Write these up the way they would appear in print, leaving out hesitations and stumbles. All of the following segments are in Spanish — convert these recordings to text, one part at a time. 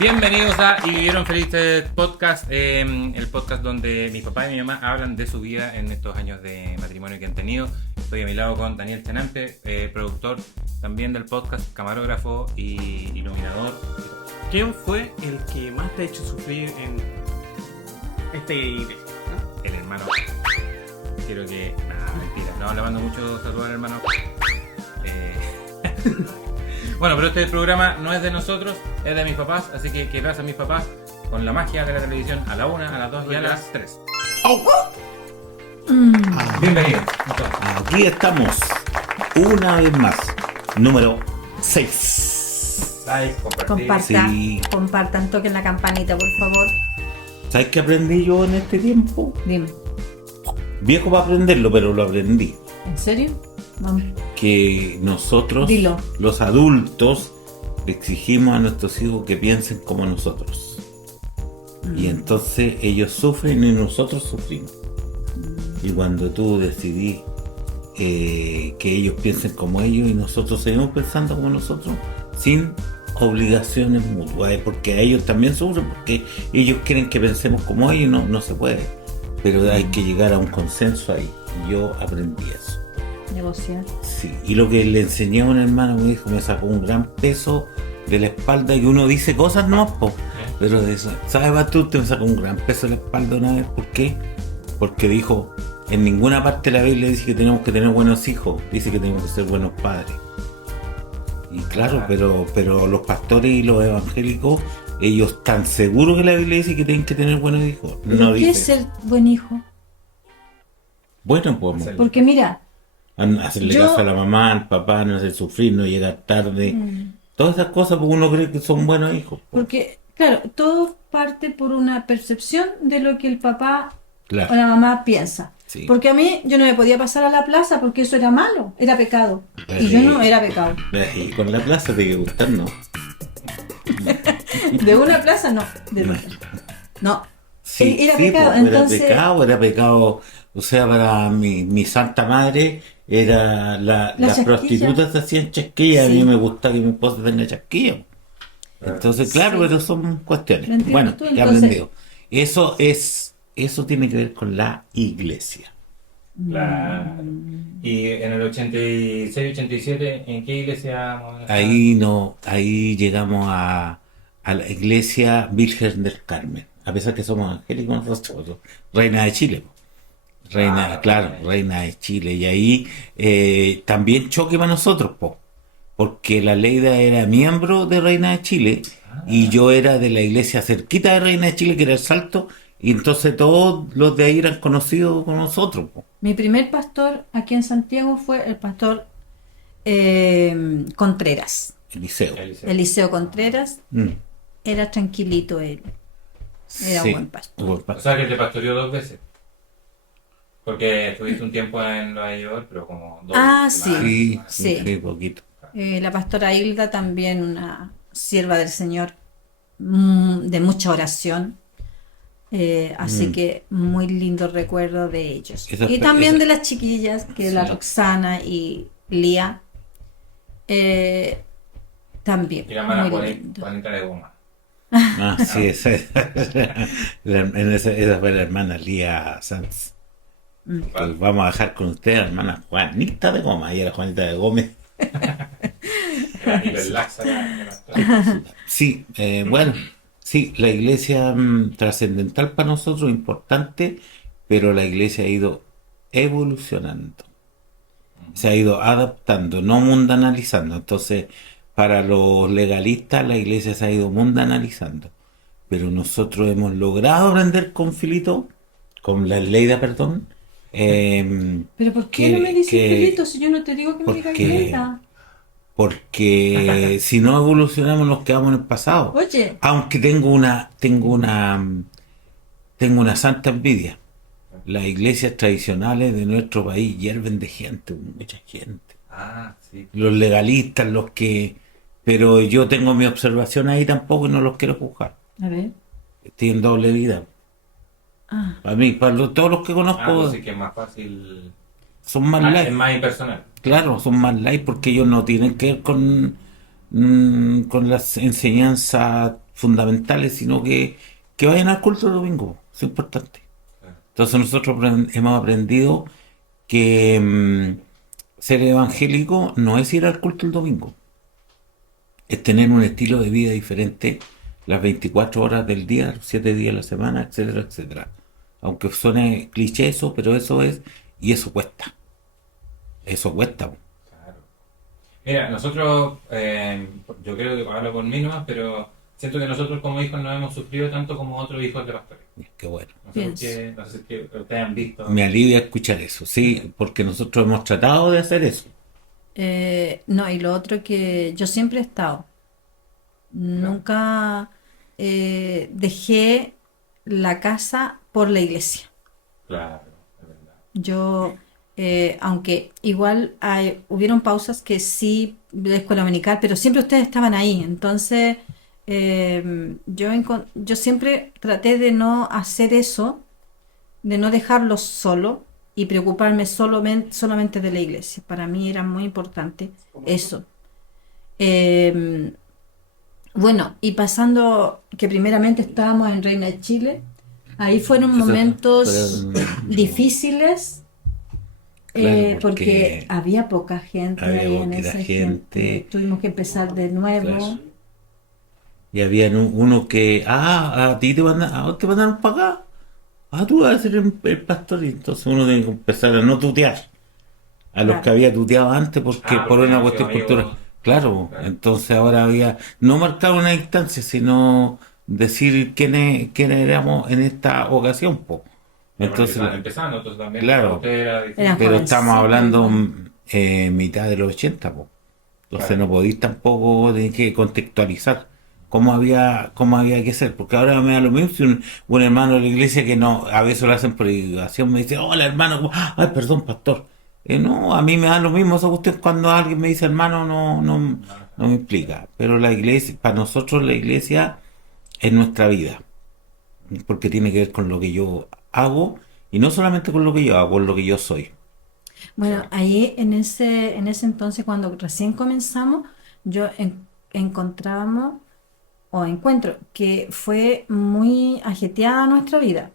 Bienvenidos a Y Vivieron Felices Podcast, el podcast donde mi papá y mi mamá hablan de su vida en estos años de matrimonio que han tenido. Estoy a mi lado con Daniel Chenante, productor también del podcast, camarógrafo y iluminador. ¿Quién fue el que más te ha hecho sufrir en este iglesia? El hermano. Quiero que... mentira. No, le mando muchos saludos al hermano. Bueno, pero este programa no es de nosotros, es de mis papás, así que gracias a mis papás, con la magia de la televisión, a la 1, a las 2 y a las 3. Bienvenidos. Aquí estamos, una vez más, número 6. Like, compartir. Compartan, Sí. compartan, toquen la campanita, por favor. ¿Sabes qué aprendí yo en este tiempo? Dime, Viejo para aprenderlo, pero lo aprendí. ¿en serio? Vamos. Que nosotros, Dilo. los adultos, le exigimos a nuestros hijos que piensen como nosotros. Y entonces ellos sufren y nosotros sufrimos. Y cuando tú decidís que ellos piensen como ellos y nosotros seguimos pensando como nosotros, sin obligaciones mutuas, porque a ellos también sufren, porque ellos quieren que pensemos como ellos, no se puede. Pero hay que llegar a un consenso ahí. Y yo aprendí eso. Negociar. Sí, y lo que le enseñé a un hermano me dijo, me sacó un gran peso de la espalda, y uno dice cosas no, po, pero de eso, ¿sabes, Bastante? Me sacó un gran peso de la espalda una vez. ¿Por qué? Porque dijo, en ninguna parte de la Biblia dice que tenemos que tener buenos hijos, dice que tenemos que ser buenos padres. Y claro, pero los pastores y los evangélicos, ellos están seguros que la Biblia dice que tienen que tener buenos hijos. No ¿Qué es dice. ser buen hijo? Bueno, pues Porque mira, hacerle Yo- caso a la mamá, al papá, no hacer sufrir, no llegar tarde. Todas esas cosas, porque uno cree que son buenos hijos. porque, claro, todo parte por una percepción de lo que el papá Claro. o la mamá piensa. Sí. Porque a mí, yo no me podía pasar a la plaza porque eso era malo, era pecado. Y yo no era pecado. Y con la plaza te que gustar, ¿no? De una plaza, no. De otra. No. Sí, Era sí, pecado, pues, entonces... era pecado. O sea, para mi santa madre, era las chasquilla. prostitutas hacían chasquillas. Sí. A mí me gusta que mi esposa tenga chasquillas. Entonces, claro, Sí. pero son cuestiones. Lo entiendes Bueno, tú, ya entonces- aprendido. Eso tiene que ver con la iglesia. Claro. Y en el 86, 87, ¿en qué iglesia? Ahí llegamos a la iglesia Virgen del Carmen, a pesar que somos evangélicos nosotros, Reina de Chile, Reina de Chile, y ahí también choque para nosotros, porque la Leida era miembro de Reina de Chile y yo era de la iglesia cerquita de Reina de Chile, que era el Salto, y entonces todos los de ahí eran conocidos con nosotros, Mi primer pastor aquí en Santiago fue el pastor Contreras, Eliseo. Eliseo Contreras. Mm. Era tranquilito él. Era Sí, buen pastor. buen O pastor. sea que te pastoreó 2 veces. Porque estuviste un tiempo en Nueva York, pero como 2 semanas. Sí, Sí. sí, poquito. La pastora Hilda también, una sierva del Señor, de mucha oración. Así que muy lindo recuerdo de ellos. Esa- Y también esa- de las chiquillas, que la Sí. Roxana y Lía. También. Y la hermana muy Juanita, lindo. Juanita de Goma. Ah, sí, esa fue la hermana Lía Sanz. Pues vamos a dejar con usted a la hermana Juanita de Gómez. Ella era Juanita de Gómez. Era hiperlaxa la pastora. Sí, bueno, sí, la iglesia trascendental para nosotros, importante, pero la iglesia ha ido evolucionando. Se ha ido adaptando, no mundanalizando. Entonces, para los legalistas, la iglesia se ha ido mundanalizando. Pero nosotros hemos logrado aprender con Filito, con la Leida, perdón. Pero ¿por qué que- no me dices que- Felito si yo no te digo que me digas porque- Leida? Porque si no evolucionamos nos quedamos en el pasado. Oye, Aunque tengo una santa envidia. Las iglesias tradicionales de nuestro país hierven de gente, mucha gente. Ah, sí. Los legalistas, pero yo tengo mi observación ahí tampoco y no los quiero juzgar. a ver. Tienen doble vida. Ah, Para mí, todos los que conozco pues sí que es más fácil. son más Es light. más impersonal. Claro, son más light porque ellos no tienen que ver con las enseñanzas fundamentales, sino que vayan al culto el domingo, es importante. Entonces nosotros hemos aprendido que ser evangélico no es ir al culto el domingo, es tener un estilo de vida diferente las 24 horas del día, los 7 días de la semana, etcétera, etcétera. Aunque suene cliché eso, pero eso es, y eso cuesta. Eso cuesta. Claro. Mira, nosotros, yo creo que hablo por mí nomás, pero siento que nosotros como hijos no hemos sufrido tanto como otros hijos de pastores. Qué bueno. No sé, no sé si ustedes han visto. Me alivia escuchar eso, sí, porque nosotros hemos tratado de hacer eso. No, y lo otro que yo siempre he estado. Nunca dejé la casa por la iglesia. Claro, es verdad. Yo, aunque igual hubieron pausas que sí de escuela dominical, pero siempre ustedes estaban ahí. Entonces, yo siempre traté de no hacer eso, de no dejarlos solo y preocuparme solamente de la iglesia. Para mí era muy importante eso. Bueno, y pasando que primeramente estábamos en Reina de Chile, ahí fueron momentos difíciles, Claro, porque había poca gente había ahí en poquita ese gente. tiempo. Tuvimos que empezar de nuevo. Claro. Y había uno que, a ti te mandaron para acá. Tú vas a ser el pastor. Y entonces uno tiene que empezar a no tutear a los Claro. que había tuteado antes por porque una no cuestión sido cultural. amigos. Claro, Claro. entonces ahora había no marcar una distancia, sino decir quiénes éramos en esta ocasión, po. Entonces, Estaban empezando, entonces también. claro. para ustedes era difícil. Eran pero estamos jovencitos, hablando ¿no? mitad de los 80, po. Entonces Claro. no podéis tampoco tener que contextualizar cómo había que ser, porque ahora me da lo mismo si un hermano de la iglesia que no, a veces lo hacen por obligación, me dice, hola hermano, ay perdón pastor. No, a mí me da lo mismo esa cuestión cuando alguien me dice hermano, no me implica, pero la iglesia, para nosotros la iglesia es nuestra vida, porque tiene que ver con lo que yo hago, y no solamente con lo que yo hago, con lo que yo soy. Bueno, ahí en ese entonces, cuando recién comenzamos, yo encuentro que fue muy ajetreada nuestra vida,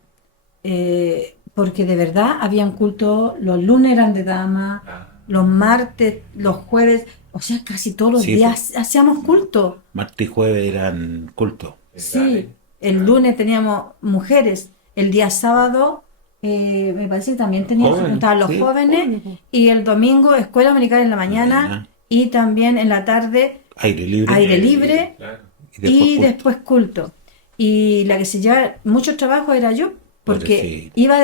porque de verdad habían culto, los lunes eran de dama, Ah, los martes, los jueves, o sea, casi todos los Sí, días hacíamos culto. Martes y jueves eran cultos. Sí, el lunes teníamos mujeres, el día sábado me parece que también Jóvenes, estaban los sí, jóvenes, y el domingo escuela dominical en la mañana Mañana. y también en la tarde Aire libre. aire libre claro. y culto. después culto. Y la que se llevaba mucho trabajo era yo, porque Pobrecita. iba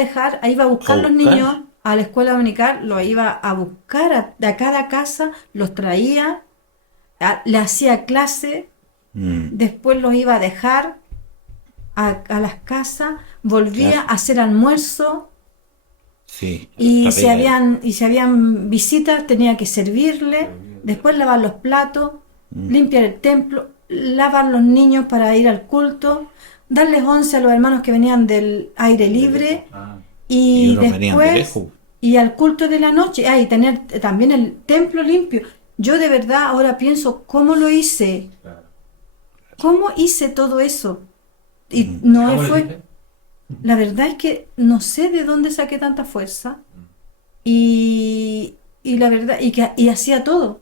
a buscar A los buscar. niños a la escuela dominical, los iba a buscar a cada casa, los traía, le hacía clase, después los iba a dejar a las casas, volvía Claro. a hacer almuerzo, Sí. y La si pega. habían visitas tenía que servirle, después lavar los platos, limpiar el templo, lavar los niños para ir al culto, darles once a los hermanos que venían del aire libre, Ah, Y y unos venían de después lejos. y al culto de la noche, y tener también el templo limpio. Yo de verdad ahora pienso cómo lo hice, claro. cómo hice todo eso. Y ¿Cómo no lo fue, hiciste? la verdad es que no sé de dónde saqué tanta fuerza, y la verdad, y hacía todo,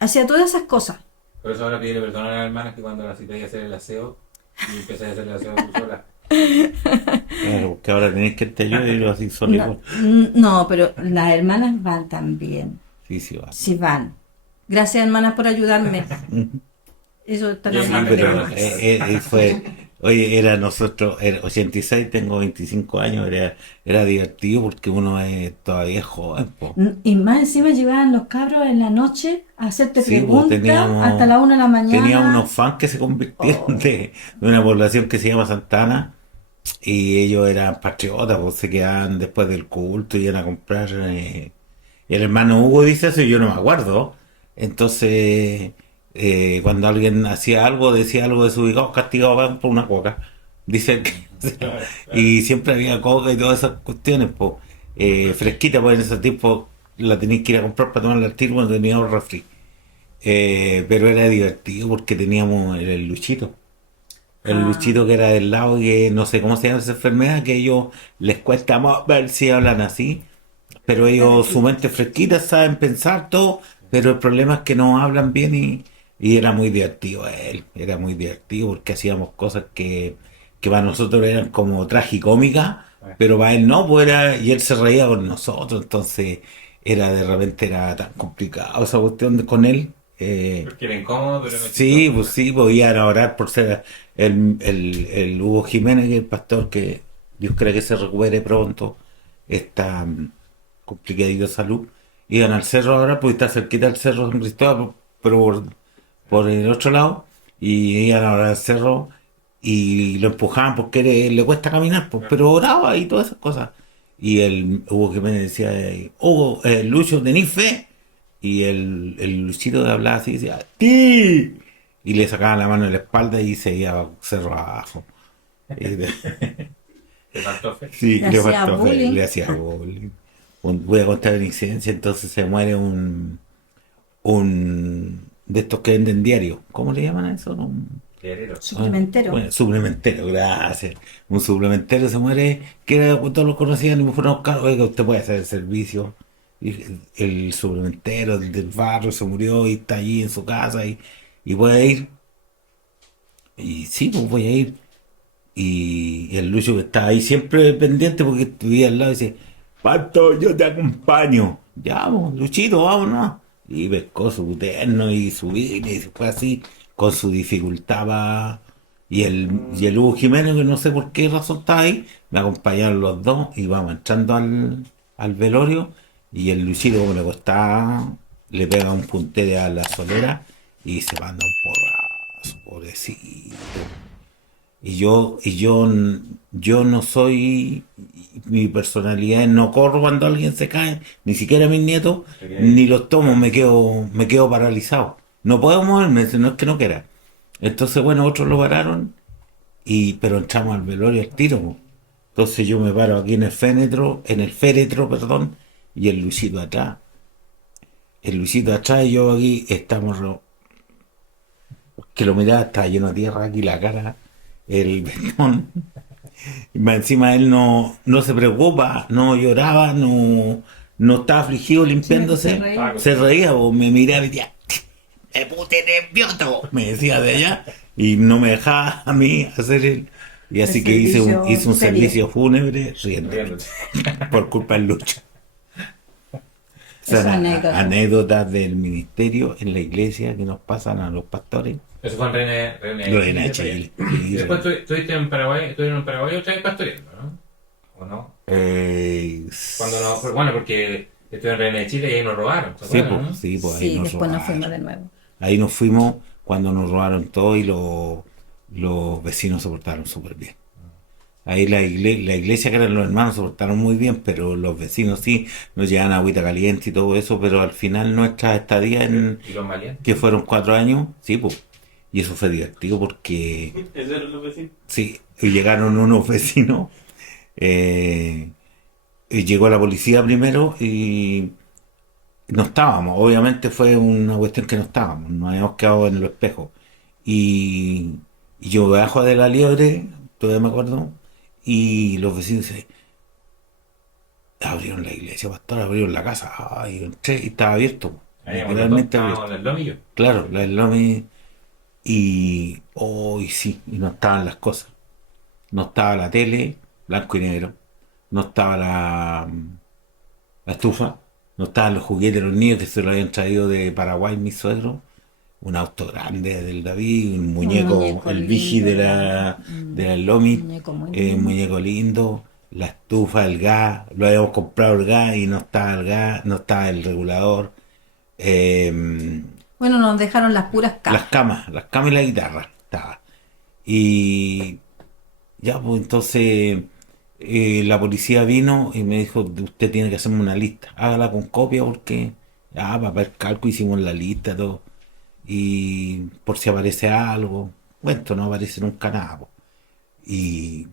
hacía todas esas cosas. Por eso ahora pide perdón a las hermanas que cuando las citáis a hacer el aseo y empiezas a hacer el aseo tú sola. Claro, porque ahora tenés que estar yo y lo así solo igual. No, pero las hermanas van también, Sí, va. sí van. Gracias, hermanas, por ayudarme. Eso está Y Sí, más pero pero- fue, oye, era nosotros, era 86, tengo 25 años, era divertido porque uno es todavía joven, po. Y más encima llegaban los cabros en la noche a hacerte Sí, pues, preguntas teníamos- hasta la 1 de la mañana. Teníamos unos fans que se convirtieron de una población que se llama Santana, y ellos eran patriotas, pues se quedaban después del culto y iban a comprar. Y el hermano Hugo dice eso y yo no me acuerdo. Entonces, cuando alguien hacía algo, decía algo desubicado, castigado van por una coca. Dice que. Y siempre había coca y todas esas cuestiones, pues. Fresquita, pues en ese tiempo la tenías que ir a comprar para tomar al tiro cuando tenía un refri. Pero era divertido porque teníamos el Luchito. El Ah. Luchito que era del lado, que no sé cómo se llama esa enfermedad, que a ellos les cuesta más ver si hablan así, pero ellos, su mente fresquita, saben pensar todo, pero el problema es que no hablan bien y era muy divertido él, era muy divertido porque hacíamos cosas que para nosotros eran como tragicómicas, pero para él no, pues era, y él se reía con nosotros, entonces de repente era tan complicado esa cuestión con él. Porque era incómodo, pero no Sí, chistoso. pues sí, podían orar por ser el Hugo Jiménez, que es el pastor, que Dios cree que se recupere pronto, está complicadito de salud. Iban al cerro ahora, porque está cerquita del cerro San Cristóbal, pero por el otro lado, y iban ahora al cerro y lo empujaban porque le cuesta caminar, pues, pero oraba y todas esas cosas. Y el Hugo Jiménez decía, Hugo, Lucho, ¿tenís fe? Y el Luchito hablaba así, decía, ¡ti! Y le sacaban la mano en la espalda y se iba cerro abajo. Te faltó fe. Sí, Le le hacía faltó fe, bullying. le hacía bullying. Voy a contar una incidencia, entonces se muere un de estos que venden diario. ¿Cómo le llaman a eso? Guerrero. Suplementero. Bueno, suplementero, gracias. Un suplementero se muere, que era, todos lo conocían y me fueron a buscar, oiga, usted puede hacer el servicio. Y el suplementero del barrio se murió y está allí en su casa y puede ir. Y sí, pues voy a ir. Y el Lucho que está ahí siempre pendiente porque vivía al lado y dice, Pato, yo te acompaño. Ya, pues, Luchito, vámonos. Y pescó su terno y su vida y se fue así, con su dificultad y el Hugo Jiménez, que no sé por qué razón está ahí, me acompañaron los dos y vamos entrando al velorio y el Luchito como le costaba, le pega un puntere a la solera y se manda un porrazo, pobrecito. Yo no soy, mi personalidad es no corro cuando alguien se cae, ni siquiera mis nietos, ni los tomo, me quedo paralizado. No puedo moverme, no es que no quiera. Entonces, bueno, otros lo pararon, pero entramos al velorio al tiro, po. Entonces yo me paro aquí en el féretro, perdón, y el Luisito atrás. El Luisito atrás y yo aquí estamos, que lo miraba, estaba lleno de tierra aquí la cara, el betón. Y más encima él no se preocupa, no lloraba, no estaba afligido limpiándose, Se reía. se reía, o me miraba y decía, me puse nervioso, me decía de allá, y no me dejaba a mí hacer y así El que hice un servicio serio. servicio fúnebre riendo, Riéndote. por culpa del Lucho. Esa Son anécdota. anécdotas del ministerio en la iglesia que nos pasan a los pastores. Eso fue en Reina Reina de Chile. Y después estuviste en Paraguay, estuvieron en Paraguay otra vez pastoreando, ¿no? ¿O no? Cuando no, bueno, porque estuve en Reina de Chile y ahí nos robaron, ¿se Sí, acuerdan, pues, no? sí, pues ahí Sí, nos después nos robaron. fuimos de nuevo. Ahí nos fuimos cuando nos robaron todo y los vecinos se portaron súper bien. Ahí la iglesia, que eran los hermanos, se portaron muy bien, pero los vecinos sí, nos llevaban agüita caliente y todo eso, pero al final nuestra estadía Y los valientes. que fueron 4 años, sí, pues. Y eso fue divertido porque, ¿Eso eran los vecinos? sí, y llegaron unos vecinos, y llegó la policía primero y no estábamos, obviamente fue una cuestión que no estábamos, nos habíamos quedado en el espejo. Y yo bajo de la liebre, todavía me acuerdo, y los vecinos dicen, abrieron la iglesia, pastor, abrieron la casa, y entré y estaba abierto, Ahí literalmente abierto. estábamos en el lomillo. Claro, la Lomi, y hoy sí, y no estaban las cosas. No estaba la tele, blanco y negro, no estaba la estufa, no estaban los juguetes de los niños que se lo habían traído de Paraguay mis suegros, un auto grande del David, un muñeco, muñeco el Vigi lindo, de la Lomi, muñeco muy un lindo. muñeco lindo, la estufa, el gas, lo habíamos comprado el gas y no estaba el gas, no estaba el regulador. Bueno, nos dejaron las puras Las camas. camas y la guitarra estaba. Y ya, pues entonces la policía vino y me dijo, usted tiene que hacerme una lista, hágala con copia porque, para ver cálculo hicimos la lista, todo. Y por si aparece algo, bueno, esto no aparece nunca nada, po. Y,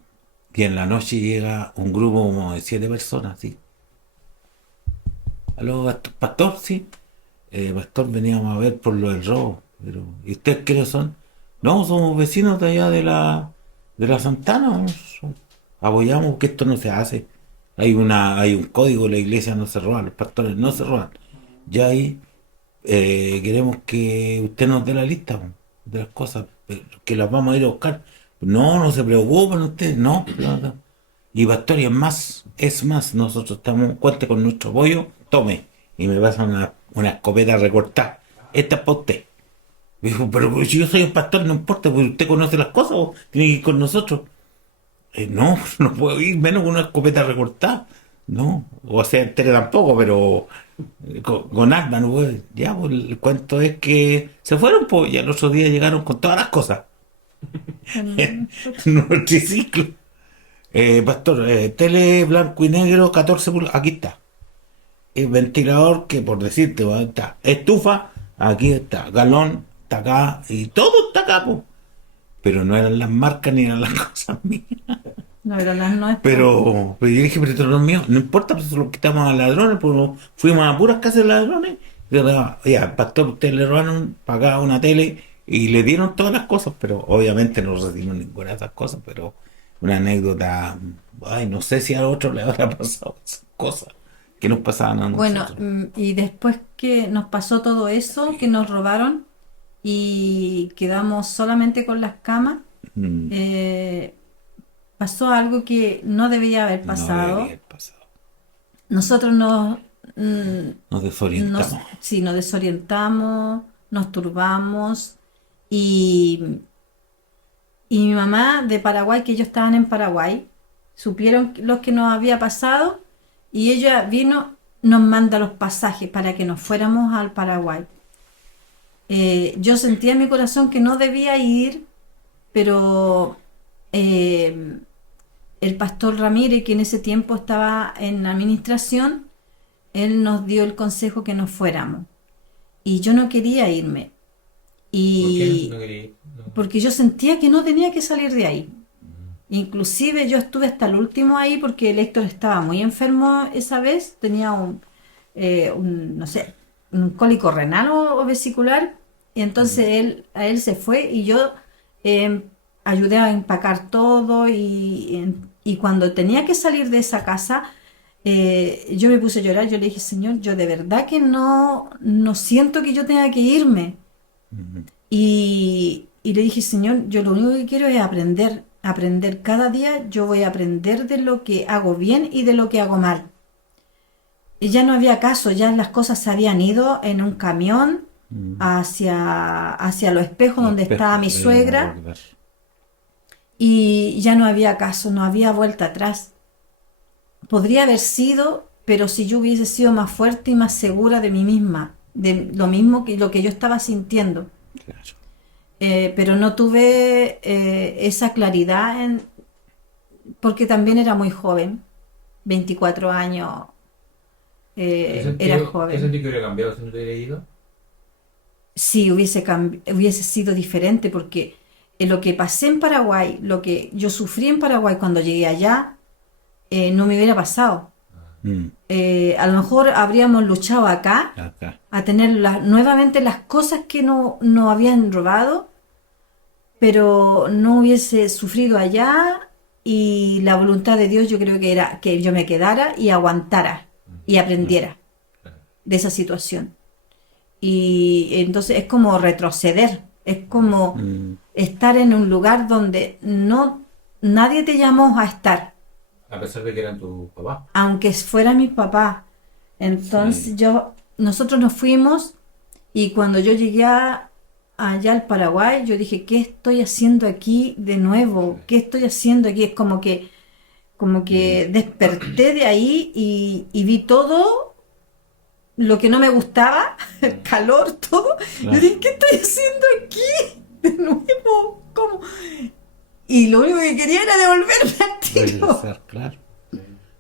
y en la noche llega un grupo como de 7 personas, ¿sí? ¿Aló, pastor? Sí. pastor, veníamos a ver por lo del robo. Pero, ¿y ustedes quiénes son? No, somos vecinos de allá de la Santana. Apoyamos que esto no se hace. Hay un código, la iglesia no se roba, los pastores no se roban. Ya ahí queremos que usted nos dé la lista de las cosas que las vamos a ir a buscar. No se preocupen ustedes, no. Y pastor, y es más, nosotros estamos, cuente con nuestro apoyo, tome. Y me pasan una escopeta recortada. Esta es para usted. Me dijo, pero si yo soy el pastor, no importa, porque usted conoce las cosas, tiene que ir con nosotros. No, no puedo ir, menos con una escopeta recortada. No, o sea, entera tampoco, pero con arma no puedo ir. Ya, pues el cuento es que se fueron, pues, y al otro día llegaron con todas las cosas. En un triciclo. Pastor, tele blanco y negro, 14 pulgadas, aquí está. El ventilador, que por decirte, está. Estufa, aquí está. Galón, está acá. Y todo está acá, pues. Pero no eran las marcas ni eran las cosas mías. No eran las nuestras. Pero yo dije, pero esto no es mío. No importa, pues lo quitamos a ladrones, pues fuimos a puras casas de ladrones. Ya, pastor, ustedes le robaron, pagaban una tele y le dieron todas las cosas, pero obviamente no recibimos ninguna de esas cosas, pero una anécdota, ay, no sé si a otro le habrá pasado esas cosas que nos pasaban a nosotros. Bueno, y después que nos pasó todo eso, que nos robaron y quedamos solamente con las camas, pasó algo que no debía haber pasado. No debería haber pasado. Nosotros nos desorientamos. nos desorientamos, nos turbamos y mi mamá de Paraguay, que ellos estaban en Paraguay, supieron lo que nos había pasado y ella vino, nos manda los pasajes para que nos fuéramos al Paraguay. Yo sentía en mi corazón que no debía ir, pero el pastor Ramírez, que en ese tiempo estaba en administración, él nos dio el consejo que nos fuéramos. Y yo no quería irme. ¿Por qué no quería ir? No. Porque yo sentía que no tenía que salir de ahí. Inclusive yo estuve hasta el último ahí porque el Héctor estaba muy enfermo esa vez, tenía no sé, un cólico renal o vesicular, y entonces él se fue y yo ayudé a empacar todo y cuando tenía que salir de esa casa, yo me puse a llorar, yo le dije, Señor, yo de verdad que no siento que yo tenga que irme. Y le dije, Señor, yo lo único que quiero es aprender cada día, yo voy a aprender de lo que hago bien y de lo que hago mal. Y ya no había caso, ya las cosas se habían ido en un camión hacia los espejos donde estaba mi suegra, y ya no había caso, no había vuelta atrás. Podría haber sido, pero si yo hubiese sido más fuerte y más segura de mí misma, de lo mismo que lo que yo estaba sintiendo. Claro. Pero no tuve esa claridad porque también era muy joven, 24 años, era joven. ¿Ese sentido que hubiera cambiado si no te hubiera ido? Sí, hubiese sido diferente porque lo que pasé en Paraguay, lo que yo sufrí en Paraguay cuando llegué allá, no me hubiera pasado. A lo mejor habríamos luchado acá a tener nuevamente las cosas que no habían robado, pero no hubiese sufrido allá, y la voluntad de Dios yo creo que era que yo me quedara y aguantara y aprendiera de esa situación. Y entonces es como retroceder, es como estar en un lugar donde nadie te llamó a estar. A pesar de que eran tus papás. Aunque fuera mi papá. Entonces nosotros nos fuimos, y cuando yo llegué allá al Paraguay, yo dije, ¿qué estoy haciendo aquí de nuevo? ¿Qué estoy haciendo aquí? Es como que desperté de ahí y vi todo lo que no me gustaba, el calor, todo. Yo dije, ¿qué estoy haciendo aquí de nuevo? ¿Cómo? Y lo único que quería era devolverme al tiro. Regresar, claro.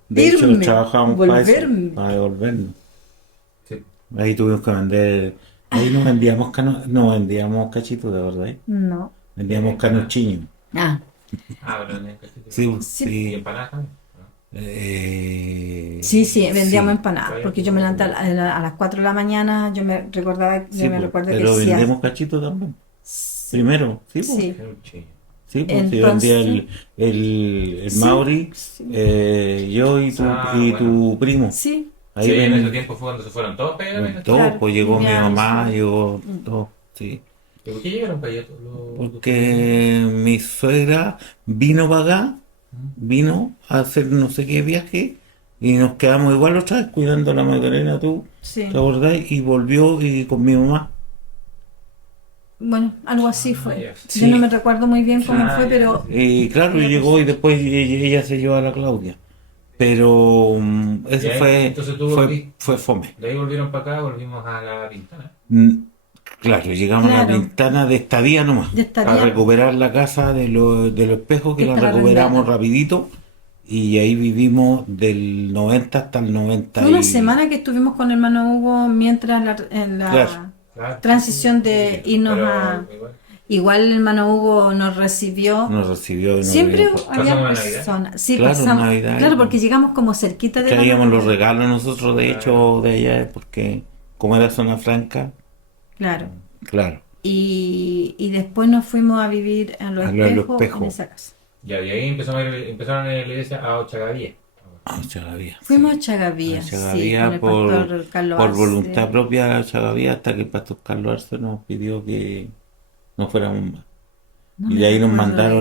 De hecho, trabajamos volverme. para devolvernos. Sí. Ahí tuvimos que vender. Ahí no vendíamos cachitos, de verdad. No. Vendíamos canochiños. Ah, Pero en el cachete. Sí, Y sí. empanadas también. Sí, vendíamos sí. empanadas, porque yo me levanté a las 4 de la mañana, yo me recordaba, Sí, yo me pues, recuerdo que pero decía, vendemos cachito también. Primero, sí, pues. sí, Sí, pues si vendía entonces, el sí, Mauri, sí, yo y Bueno. tu primo. sí, Ahí Sí, en ese ven tiempo fue cuando se fueron todos para allá. todo, claro, pues llegó mi vivían mamá, solos. llegó todo, sí. ¿Y por qué llegaron para allá todos los Porque mi suegra vino para acá, vino a hacer no sé qué viaje y nos quedamos igual otra vez cuidando a la Magdalena, tú, Sí, ¿te acordás? Y volvió y con mi mamá. bueno, algo así fue. ya. Yo no Sí. me recuerdo muy bien cómo Ah, fue, ya, pero Y claro, Una llegó y después ella se llevó a la Claudia. Pero eso Ya, entonces tú volví. fue fome. De ahí volvieron para acá, volvimos a la Pintana. Mm, Claro, llegamos a la Claro. ventana de estadía nomás, De estadía. a recuperar la casa de los espejos que Que la estaba recuperamos arrendada. rapidito y ahí vivimos del 90 hasta el 90 fue una semana que estuvimos con el hermano Hugo mientras en la Claro. Claro. transición de irnos Pero a... igual. Igual el hermano Hugo nos recibió. nos recibió y nos Siempre dio por- había ¿Pasamos la Navidad? personas. Sí, Claro, pasamos. Navidad. Claro, porque llegamos como cerquita de la traíamos los Navidad. regalos nosotros de hecho de allá porque como era zona franca, Claro. claro, Y después nos fuimos a vivir a Los A Los Espejos, Espejos. en esa casa. Ya, y ahí empezaron a ir a la iglesia a Ochagavía. Chagavía. Fuimos a Chagavía, A sí, Chagavía con el pastor Carlos por Arce. voluntad propia a Chagavía hasta que el pastor Carlos Arce nos pidió que no fuéramos más. No Y me de ahí nos recuerdo de mandaron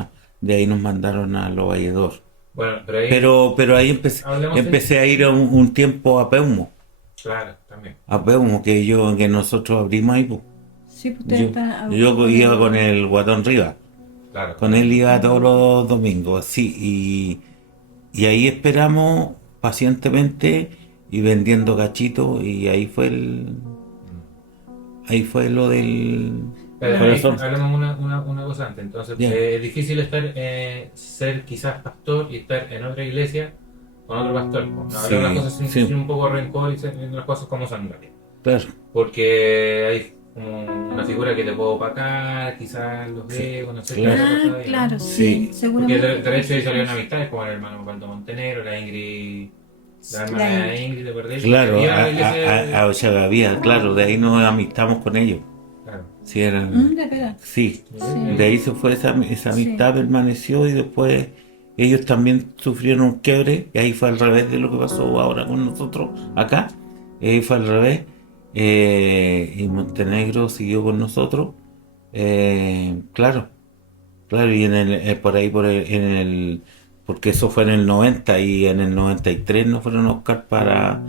eso. de ahí nos mandaron a Los Valledor. Bueno, pero ahí. Pero ahí Hablemos empecé a ir un tiempo a Peumo, Claro, también. que nosotros abrimos ahí, pues. Sí, pues ustedes están- Yo iba con el Guatón Rivas, Claro. con él iba todos los domingos, sí, y ahí esperamos pacientemente y vendiendo cachitos y ahí fue lo del Pero corazón. hablemos una cosa antes. Entonces, Ya. es difícil ser quizás pastor y estar en otra iglesia con otro pastor. Pues, Sí, hablar las cosas sí. sin un poco de rencor y viendo las cosas como son. ¿Vale? Claro, Porque hay como una figura que te puedo opacar, quizás los egos, no sé Claro. qué cosa Ah, ahí, claro, ¿no? sí, Sí. Porque seguramente. de hecho ahí salieron amistades como el hermano Waldo Montenegro, la Ingrid, la hermana La Ingrid de Verdell. claro, que iba a la iglesia- a Ochagavía, claro, de ahí nos amistamos con ellos. Claro. Sí, eran, De veras. sí, Sí. de ahí se fue esa amistad, permaneció y después ellos también sufrieron un quiebre y ahí fue al revés de lo que pasó ahora con nosotros acá, ahí fue al revés y Montenegro siguió con nosotros, claro, y porque eso fue en el 90 y en el 93 nos fueron a buscar para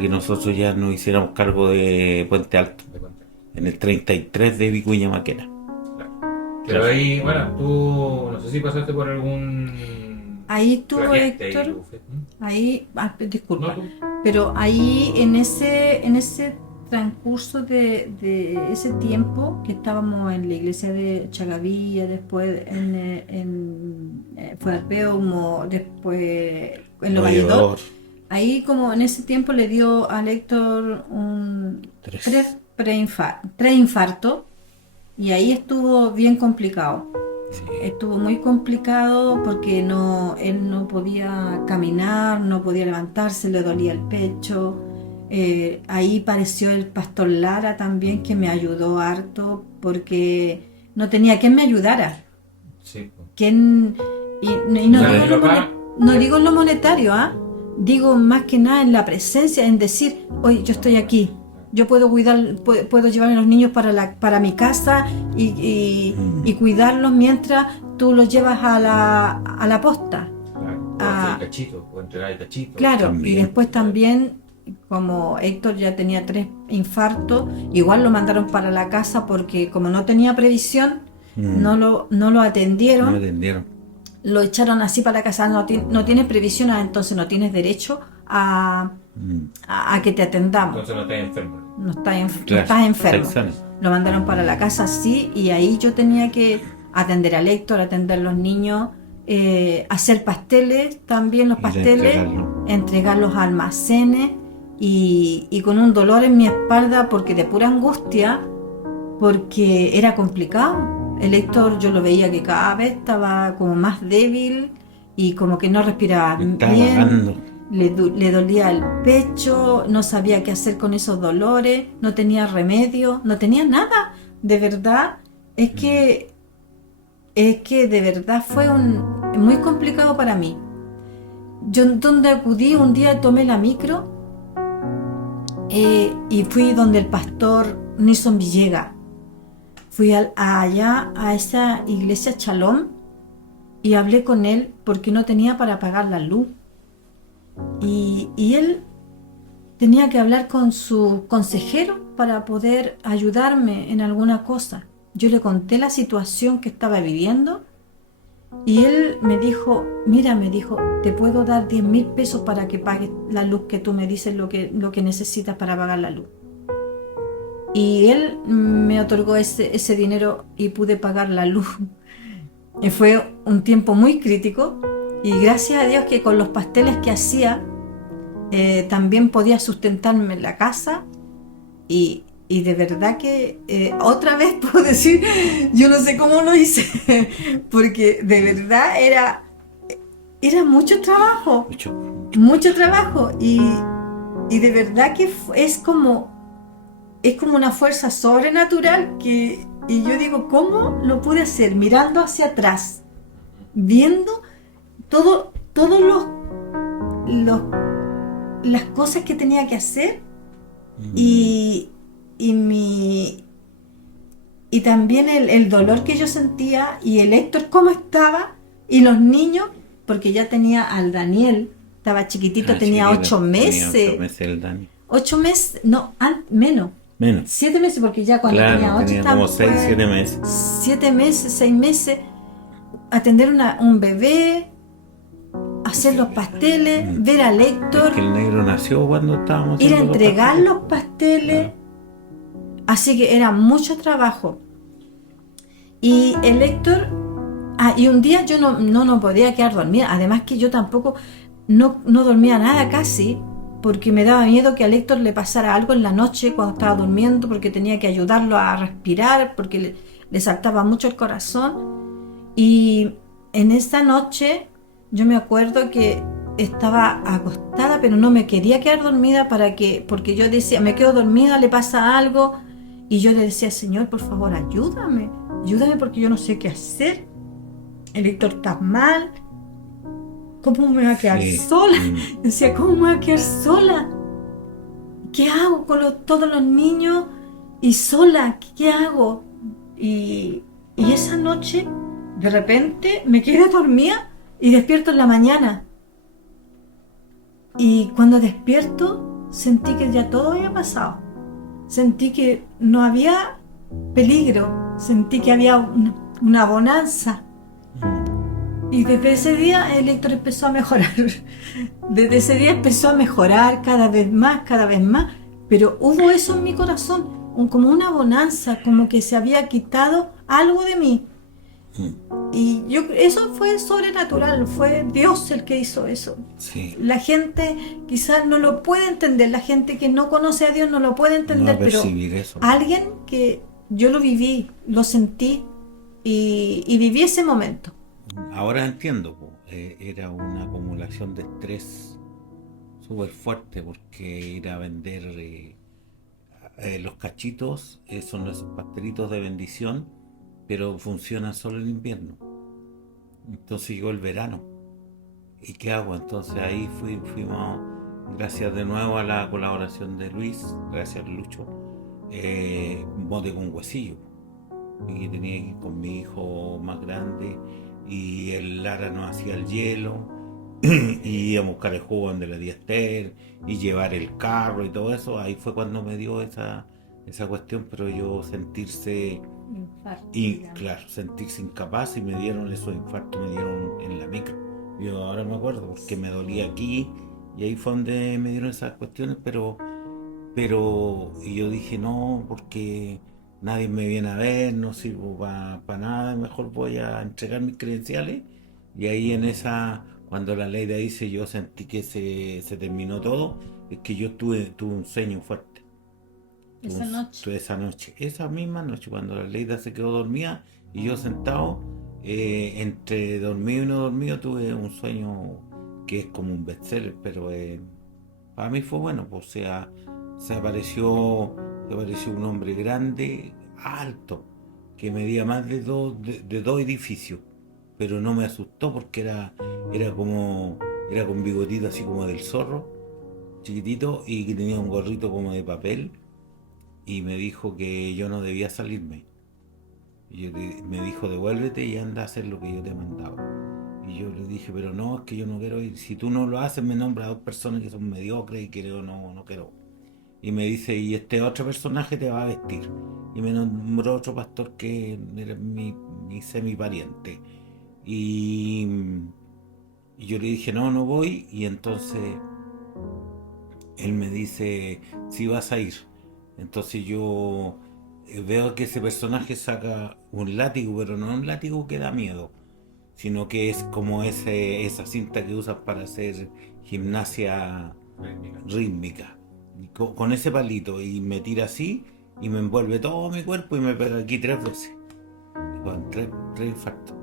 que nosotros ya nos hiciéramos cargo de Puente Alto. De cuenta. En el 33 de Vicuña Maquena. Claro. Pero ahí, bueno, tú no sé si pasaste por algún. Ahí estuvo flaquete ahí, Héctor, ¿Mm? ahí, disculpa, No, tú. pero ahí en ese transcurso de ese tiempo que estábamos en la iglesia de Chagavía, después fue a Peumo, después en Los Valledor, ahí como en ese tiempo le dio al Héctor Tres. tres infartos y ahí estuvo bien complicado. Sí. Estuvo muy complicado porque él no podía caminar, no podía levantarse, le dolía el pecho. Ahí apareció el pastor Lara también, que me ayudó harto porque no tenía quien me ayudara. Sí. pues. Y no, Claro, digo, mi papá- no digo en lo monetario, digo más que nada en la presencia, en decir, oye, yo estoy aquí. Yo puedo puedo llevar a los niños para mi casa y cuidarlos mientras tú los llevas a la posta. Claro. Ah. El cachito, o entregar el cachito. Claro, También. y después también, como Héctor ya tenía 3 infartos, igual lo mandaron para la casa porque como no tenía previsión, no lo No me atendieron, atendieron. lo echaron así para la casa, no tienes previsión, entonces no tienes derecho a que te atendamos. Entonces no estás enfermo. No Claro, estás enfermo. estás sano. Lo mandaron para la casa así y ahí yo tenía que atender al Héctor, atender a los niños, hacer pasteles, también los Ir a pasteles, entregarlo. entregarlos a almacenes y con un dolor en mi espalda porque de pura angustia, porque era complicado. El Héctor yo lo veía que cada vez estaba como más débil y como que no respiraba Me estaba bien, ahogando. le dolía el pecho, no sabía qué hacer con esos dolores, no tenía remedio, no tenía nada. De verdad, es que de verdad fue muy complicado para mí. Yo donde acudí un día tomé la micro y fui donde el pastor Nilson Villegas. Fui allá a esa iglesia Shalom y hablé con él porque no tenía para pagar la luz. Y él tenía que hablar con su consejero para poder ayudarme en alguna cosa. Yo le conté la situación que estaba viviendo y él me dijo, mira, me dijo, te puedo dar 10.000 pesos para que pagues la luz, que tú me dices lo que necesitas para pagar la luz. Y él me otorgó ese dinero y pude pagar la luz. Y fue un tiempo muy crítico y gracias a Dios que con los pasteles que hacía también podía sustentarme en la casa y de verdad que otra vez puedo decir, yo no sé cómo lo hice, porque de verdad era mucho trabajo y de verdad que es como una fuerza sobrenatural y yo digo, ¿cómo lo pude hacer? Mirando hacia atrás, viendo todos las cosas que tenía que hacer y también el dolor que yo sentía y el Héctor cómo estaba y los niños, porque ya tenía al Daniel, estaba chiquitito, tenía 8 meses. Tenía 8 meses el Dani. 8 meses, no, menos. 7 meses, porque ya cuando tenía 8 tenía como 6, 7 meses. 7 meses, 6 meses, atender un bebé, hacer los pasteles, ver a Héctor, Es que el negro nació cuando estábamos ir a haciendo entregar pasteles. los pasteles. Así que era mucho trabajo. Y el Héctor, y un día yo no podía quedar dormida. Además que yo tampoco no dormía nada casi, porque me daba miedo que al Héctor le pasara algo en la noche cuando estaba durmiendo, porque tenía que ayudarlo a respirar, porque le saltaba mucho el corazón. Y en esa noche yo me acuerdo que estaba acostada, pero no me quería quedar dormida porque yo decía, me quedo dormida, le pasa algo. Y yo le decía, Señor, por favor, ayúdame porque yo no sé qué hacer. El Héctor está mal. ¿Cómo me voy a quedar sola? Decía, ¿cómo me voy a quedar sola? ¿Qué hago con todos los niños? Y sola, ¿qué hago? Y esa noche, de repente, me quedé dormida y despierto en la mañana. Y cuando despierto, sentí que ya todo había pasado. Sentí que no había peligro. Sentí que había una bonanza. Y desde ese día el Héctor empezó a mejorar. Desde ese día empezó a mejorar cada vez más. Pero hubo eso en mi corazón, como una bonanza, como que se había quitado algo de mí. Y eso fue sobrenatural, fue Dios el que hizo eso. Sí. La gente quizás no lo puede entender, la gente que no conoce a Dios no lo puede entender, pero eso. Alguien que yo lo viví, lo sentí y viví ese momento. Ahora entiendo, era una acumulación de estrés súper fuerte, porque ir a vender los cachitos, son esos pastelitos de bendición, pero funcionan solo en invierno. Entonces llegó el verano. ¿Y qué hago? Entonces ahí fuimos, gracias de nuevo a la colaboración de Luis, gracias Lucho, bote con huesillo. Y tenía que ir con mi hijo más grande, y el Lara nos hacía el hielo, y íbamos a buscar el jugo donde le di a Esther, y llevar el carro y todo eso. Ahí fue cuando me dio esa cuestión, pero yo sentirse incapaz, y me dieron esos infartos, me dieron en la micro. Yo ahora me acuerdo porque me dolía aquí, y ahí fue donde me dieron esas cuestiones, pero y yo dije no, porque nadie me viene a ver, no sirvo para nada, mejor voy a entregar mis credenciales. Y ahí cuando la ley dice, yo sentí que se terminó todo, es que yo tuve un sueño fuerte. Esa misma noche, cuando la Leida se quedó dormida y yo sentado, entre dormido y no dormido tuve un sueño que es como un bestseller, pero para mí fue bueno, pues, o sea, se apareció un hombre grande, alto, que medía más de dos edificios, pero no me asustó porque era con bigotito así como del zorro, chiquitito, y que tenía un gorrito como de papel, y me dijo que yo no debía salirme. Me dijo, devuélvete y anda a hacer lo que yo te he mandado. Y yo le dije, pero no, es que yo no quiero ir. Si tú no lo haces, me nombra a dos personas que son mediocres y que yo no quiero. Y me dice, y este otro personaje te va a vestir. Y me nombró otro pastor que era mi semipariente. Y, y yo le dije, no voy. Y entonces él me dice, si vas a ir. Entonces yo veo que ese personaje saca un látigo, pero no un látigo que da miedo, sino que es como esa cinta que usan para hacer gimnasia rítmica. Y con ese palito, y me tira así, y me envuelve todo mi cuerpo y me pega aquí 3 veces. Y con tres infartos.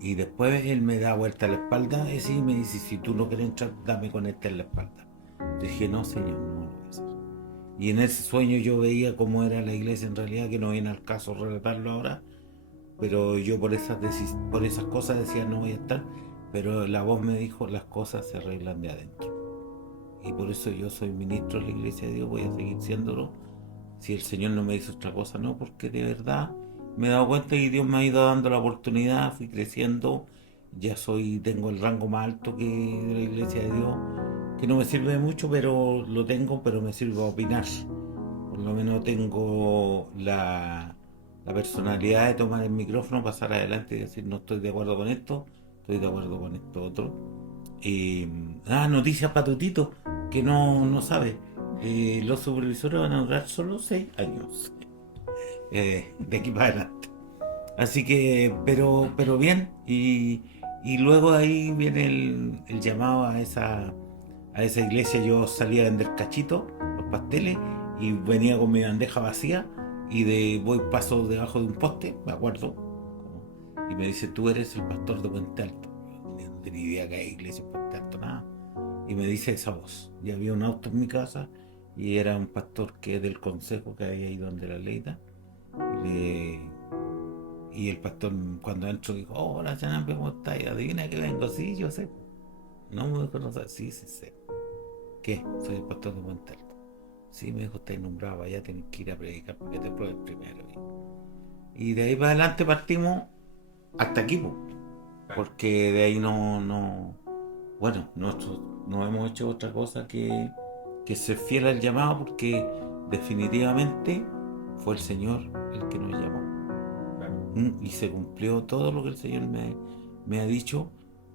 Y después él me da vuelta a la espalda y me dice, si tú no quieres entrar, dame con en la espalda. Dije, no señor, no lo voy a hacer. Y en ese sueño yo veía cómo era la iglesia en realidad, que no viene al caso relatarlo ahora, pero yo por esas cosas decía no voy a estar, pero la voz me dijo, las cosas se arreglan de adentro. Y por eso yo soy ministro de la iglesia de Dios, voy a seguir siéndolo. Si el Señor no me dice otra cosa, no, porque de verdad me he dado cuenta que Dios me ha ido dando la oportunidad, fui creciendo, tengo el rango más alto que de la iglesia de Dios, que no me sirve de mucho, pero lo tengo, pero me sirve a opinar. Por lo menos tengo la personalidad de tomar el micrófono, pasar adelante y decir no estoy de acuerdo con esto, estoy de acuerdo con esto otro. Noticias para Tutito, que no sabe. Los supervisores van a durar solo 6 años. De aquí para adelante. Así que, pero bien, y luego ahí viene el llamado a esa iglesia. Yo salía a vender cachitos, los pasteles, y venía con mi bandeja vacía, y paso debajo de un poste, me acuerdo, y me dice, tú eres el pastor de Puente Alto. Yo no tenía idea que hay iglesia en Puente Alto, nada. Y me dice esa voz, y había un auto en mi casa, y era un pastor que es del consejo que había ahí donde la Leita. Y el pastor cuando entro dijo, hola Chanampe, ¿cómo estás? Adivina que vengo, sí, yo sé. No me conoces, sí sé. ¿Qué? Soy el pastor de Puente Alto. Sí, me dijo, estáis nombrado, allá tenés que ir a predicar porque te prueben primero. Y de ahí para adelante partimos hasta aquí, porque de ahí no hemos hecho otra cosa que ser fiel al llamado, porque definitivamente fue el Señor el que nos llamó. Y se cumplió todo lo que el Señor me ha dicho.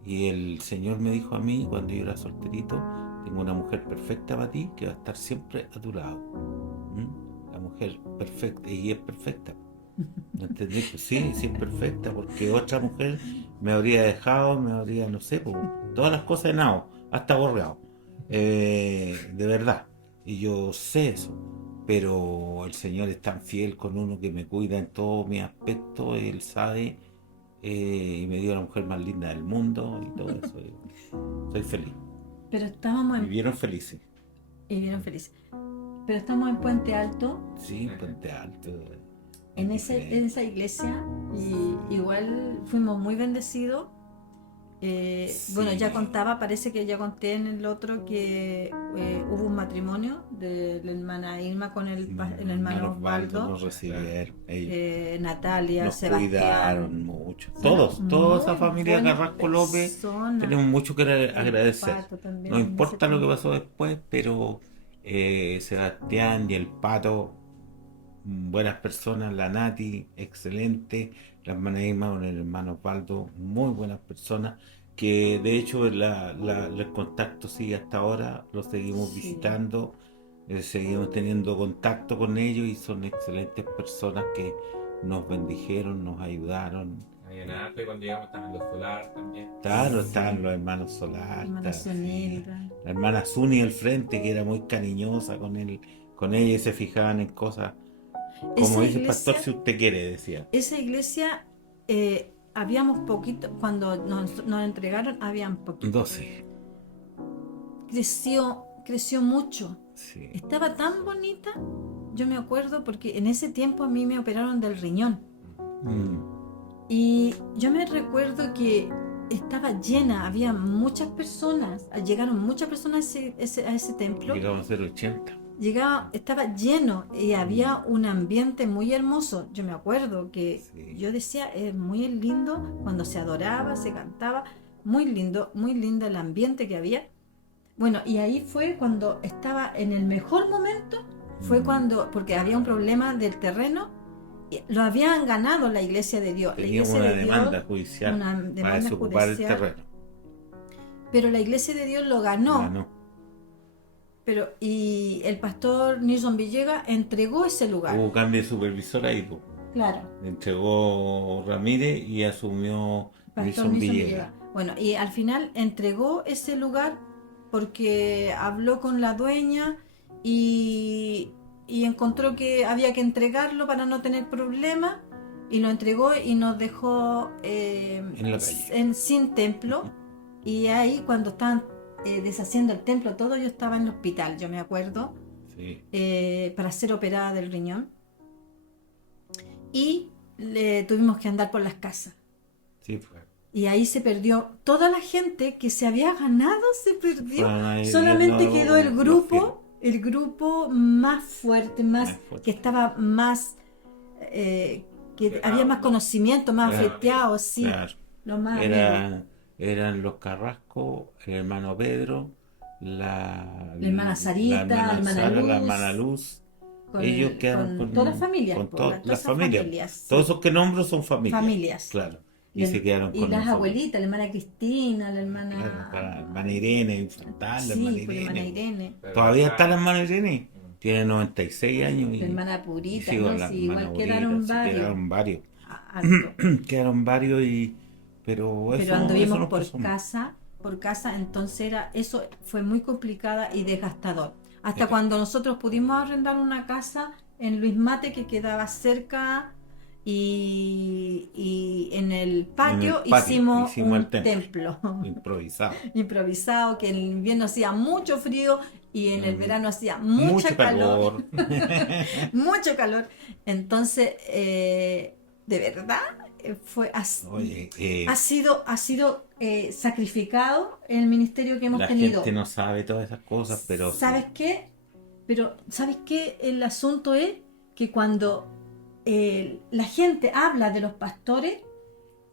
Y el Señor me dijo a mí cuando yo era solterito, tengo una mujer perfecta para ti que va a estar siempre a tu lado. La mujer perfecta, y es perfecta. ¿Entendí? Pues sí es perfecta, porque otra mujer me habría dejado, no sé, todas las cosas en nao, hasta borreado. De verdad. Y yo sé eso. Pero el Señor es tan fiel con uno, que me cuida en todos mis aspectos, Él sabe, y me dio la mujer más linda del mundo y todo eso. Soy feliz. Pero estábamos en... Vivieron felices. Y vivieron felices. Pero estamos en Puente Alto. Sí, Puente Alto. En esa iglesia, y igual fuimos muy bendecidos. Sí. Bueno, ya contaba, parece que ya conté en el otro que hubo un matrimonio de la hermana Irma con el hermano Osvaldo. Nos recibieron ellos. Natalia, Nos Sebastián. Cuidaron mucho. Son Toda esa muy familia buenas Carrasco López, personas. tenemos mucho que El agradecer. Pato también, No en importa ese lo que tiempo. pasó después, pero Sebastián y el Pato, buenas personas, la Nati, excelente, la hermana Irma con el hermano Osvaldo, muy buenas personas, que de hecho el contacto sigue hasta ahora, los seguimos Sí. visitando, seguimos teniendo contacto con ellos, y son excelentes personas que nos bendijeron, nos ayudaron. Ahí en Arte, cuando llegamos, estaban los Solar también. Claro, estaban los hermanos Solar, Hermana sí. Zunilda. La hermana Zuni al frente, que era muy cariñosa con ella, y se fijaban en cosas. Como Esa dice el iglesia- pastor, si usted quiere, decía. Esa iglesia habíamos poquito, cuando nos entregaron, habían poquito. 12. Creció mucho. Sí. Estaba tan bonita, yo me acuerdo, porque en ese tiempo a mí me operaron del riñón. Y yo me recuerdo que estaba llena, había muchas personas, llegaron muchas personas a ese templo. Llegamos a ser 80. Estaba lleno y había un ambiente muy hermoso. Yo me acuerdo que yo decía, es muy lindo cuando se adoraba, se cantaba, muy lindo el ambiente que había. Bueno, y ahí fue cuando estaba en el mejor momento, fue cuando, porque había un problema del terreno, lo habían ganado la Iglesia de Dios. Teníamos una demanda judicial para desocupar el terreno. Pero la Iglesia de Dios lo ganó. Y el pastor Nilson Villegas entregó ese lugar. Hubo cambio de supervisor ahí. Claro. Entregó Ramírez y asumió Nilson Villegas. Bueno, y al final entregó ese lugar porque habló con la dueña y encontró que había que entregarlo para no tener problemas, y lo entregó y nos dejó en la calle. sin templo. Y ahí cuando estaban deshaciendo el templo todo, yo estaba en el hospital, yo me acuerdo, para ser operada del riñón, y tuvimos que andar por las casas. Sí, fue. Y ahí se perdió toda la gente que se había ganado, se perdió. Solamente quedó el grupo más fuerte, que estaba más, que había más conocimiento, más afectado, sí. Claro. Lo más Eran los Carrasco, el hermano Pedro, la hermana Sarita, la hermana Luz. Ellos quedaron con todas las familias. Con todas las familias. Todos esos que nombro son familias. Claro. Y se quedaron con las abuelitas, la hermana Cristina, la hermana... La hermana Irene, infantil, la hermana Irene. Todavía está la hermana Irene. Tiene 96 años. La hermana Purita, sí, ¿no? Sí, igual quedaron varios. Quedaron varios pero anduvimos por casa, entonces eso fue muy complicada y desgastador. Hasta cuando nosotros pudimos arrendar una casa en Luis Mate que quedaba cerca, y en el patio hicimos un templo improvisado, que en el invierno hacía mucho frío y en el verano hacía mucho calor. Mucho calor. Entonces, de verdad, ha sido sacrificado el ministerio que hemos tenido. La gente no sabe todas esas cosas, pero ¿sabes qué? Pero ¿sabes qué? El asunto es que cuando la gente habla de los pastores,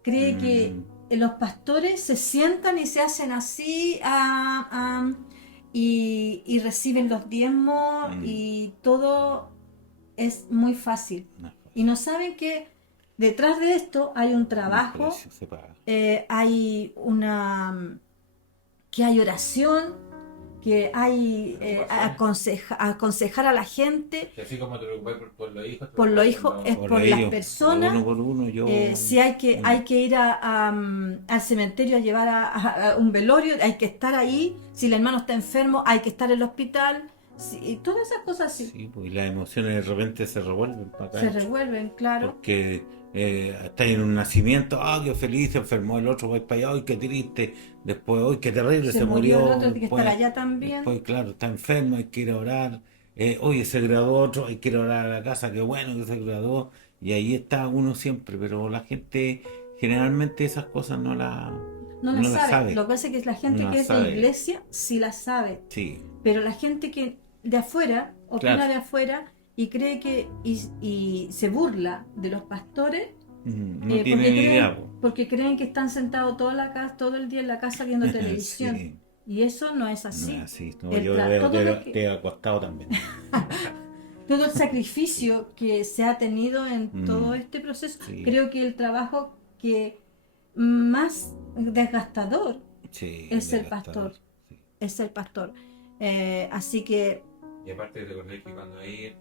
cree que los pastores se sientan y se hacen así y reciben los diezmos y todo es muy fácil. Y no saben que detrás de esto hay un trabajo, hay que hay oración, que hay aconsejar a la gente. Así como te preocupas por los hijos, por las personas. Uno por uno, si hay que ir al cementerio a llevar a un velorio, hay que estar ahí. Si el hermano está enfermo, hay que estar en el hospital. Y todas esas cosas así. Sí, pues las emociones de repente se revuelven para acá. Se revuelven, claro. Porque está en un nacimiento, qué feliz, se enfermó el otro, voy para allá, ¡ay, qué triste! Después, ¡ay, qué terrible! Se murió el otro, hay que estar allá también. Después, claro, está enfermo, hay que ir a orar. Oye, se graduó otro, hay que ir a orar a la casa, qué bueno que se graduó. Y ahí está uno siempre, pero la gente generalmente esas cosas no las sabe. Lo que pasa es que la gente que es de iglesia sí las sabe. Sí. Pero la gente que de afuera, opina de afuera y cree que y se burla de los pastores, no tienen idea. Porque creen que están sentados todo el día en la casa viendo televisión. Sí. Y eso no es así. No es así. No, yo te he acostado también. Todo el sacrificio que se ha tenido en todo este proceso, creo que el trabajo que más desgastador es el pastor. Sí. Es el pastor. Así que... Y aparte recordé que cuando ahí...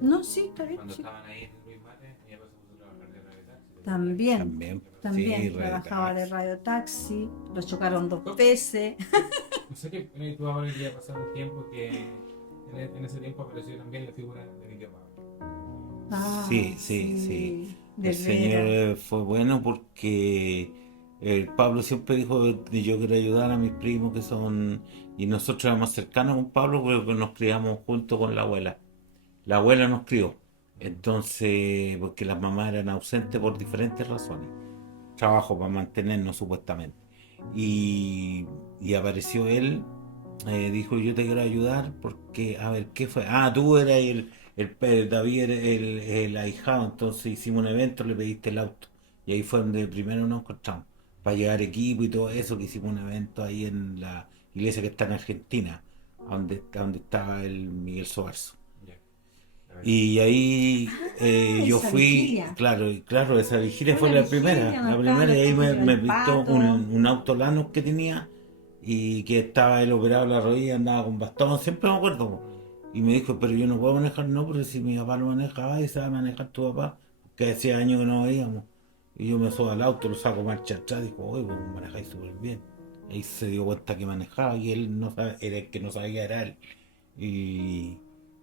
No, sí, está bien. Cuando estaban ahí en Luis Mate, ella se puso a trabajar de radiotaxi. También trabajaba de radiotaxi. Lo chocaron 2 veces. No sé que tú ahora ya pasado un tiempo que en ese tiempo apareció también la figura de Enrique Pablo. Sí. De El Señor veras. fue bueno porque Pablo siempre dijo que yo quiero ayudar a mis primos que son... Y nosotros éramos cercanos con Pablo porque nos criamos junto con la abuela. La abuela nos crió. Entonces, porque las mamás eran ausentes por diferentes razones. Trabajo para mantenernos supuestamente. Y apareció él, dijo yo te quiero ayudar porque, a ver, ¿qué fue? Ah, tú eras David era el ahijado, entonces hicimos un evento, le pediste el auto. Y ahí fue donde primero nos encontramos. Para llevar equipo y todo eso, que hicimos un evento ahí en la iglesia que está en Argentina, donde estaba el Miguel Sobarzo. Ya. A ver. Y ahí yo Esa fui, vigilia. claro, esa vigilia Fue fue la la primera, vigilia, la donde estaban primera, y los ahí castillos me del pintó Pato. un auto Lanús que tenía y que estaba él operado la rodilla, andaba con bastón, siempre me acuerdo. Po. Y me dijo, pero yo no puedo manejar, no, porque si mi papá lo manejaba y sabe manejar tu papá, que hacía años que no veíamos. Y yo me subo al auto, lo saco marcha atrás, dijo, oye, pues manejáis súper bien. Ahí se dio cuenta que manejaba y él no sabe, era el que no sabía, era él. Y,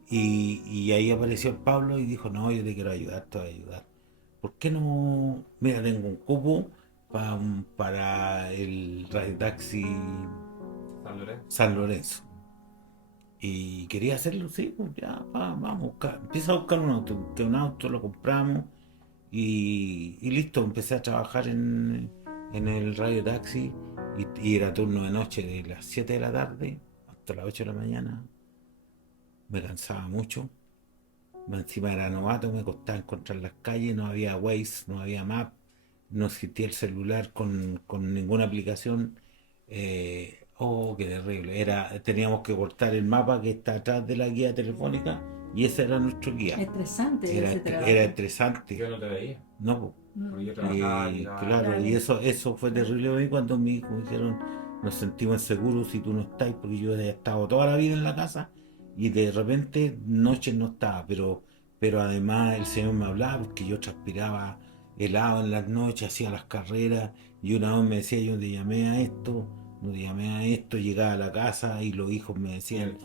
y ahí apareció el Pablo y dijo, no, yo te quiero ayudar, te voy a ayudar. ¿Por qué no? Mira, tengo un cupo para el radio taxi San Lorenzo. San Lorenzo. Y quería hacerlo, sí, pues ya, vamos a buscar. Empieza a buscar un auto, busqué un auto, lo compramos y listo, empecé a trabajar en el radio taxi y era turno de noche de las 7 de la tarde hasta las 8 de la mañana. Me cansaba mucho. Encima era novato, me costaba encontrar las calles, no había Waze, no había Map, no existía el celular con ninguna aplicación. Oh, qué terrible. Teníamos que cortar el mapa que está atrás de la guía telefónica y ese era nuestro guía. Estresante Era, ese trabajo. era estresante. Yo no te veía. No, po. Porque yo trabajaba, Y llegaba. claro, Claro. y eso fue terrible para mí cuando mi hijo me dijeron, nos sentimos inseguros si tú no estás, porque yo he estado toda la vida en la casa y de repente noche no estaba, pero además el Señor me hablaba porque yo transpiraba helado en las noches, hacía las carreras y una vez me decía, yo te llamé a esto, no te llamé a esto, llegaba a la casa y los hijos me Y decían, el,